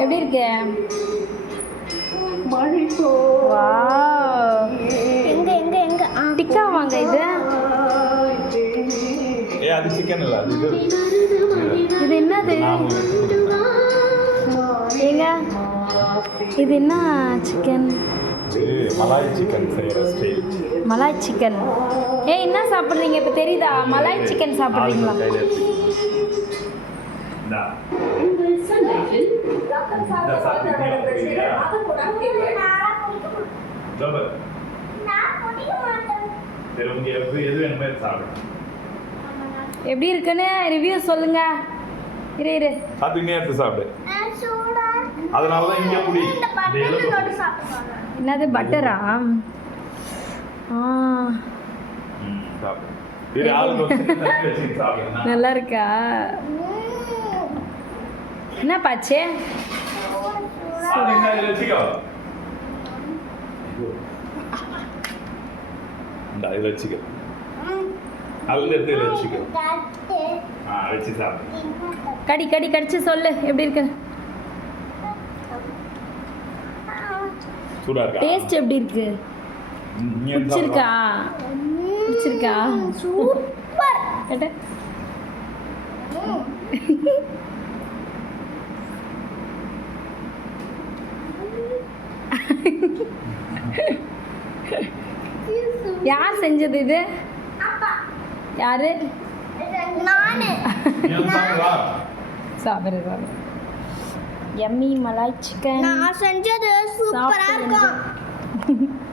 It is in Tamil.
எப்படி இருக்கு? எங்க எங்க எங்க டிக்கா வாங்க இது. அது சிக்கன் இல்ல, அது இது என்னது? ஏங்க இது என்ன சிக்கன்? மலாய் சிக்கன் செய்யற ஸ்டைல். மலாய் சிக்கன். என்ன சாப்பிட்றீங்க இப்போ தெரியுதா? மலாய் சிக்கன் சாப்பிட்றீங்களா? எப்படி இருக்குன்னு ரிவ்யூ சொல்லுங்க. இரு சாப்பிட்டீங்க, எடுத்து சாப்பிடு. அதனால தான் இங்கே முடி. என்னது பட்டரா? நல்லா இருக்கா? என்ன பாச்சு? கடி கடி கடிச்சு சொல்லு எப்படி இருக்கு? டேஸ்ட் எப்படி இருக்கு? பிடிச்சிருக்கா? பிடிச்சிருக்கா? சூப்பர். யார் செஞ்சது இது? யாரு? நானே. சாப்பிடு சாப்பிடு. யம்மி மலாய் சிக்கன் நான் செஞ்சது சூப்பரா இருக்கும்.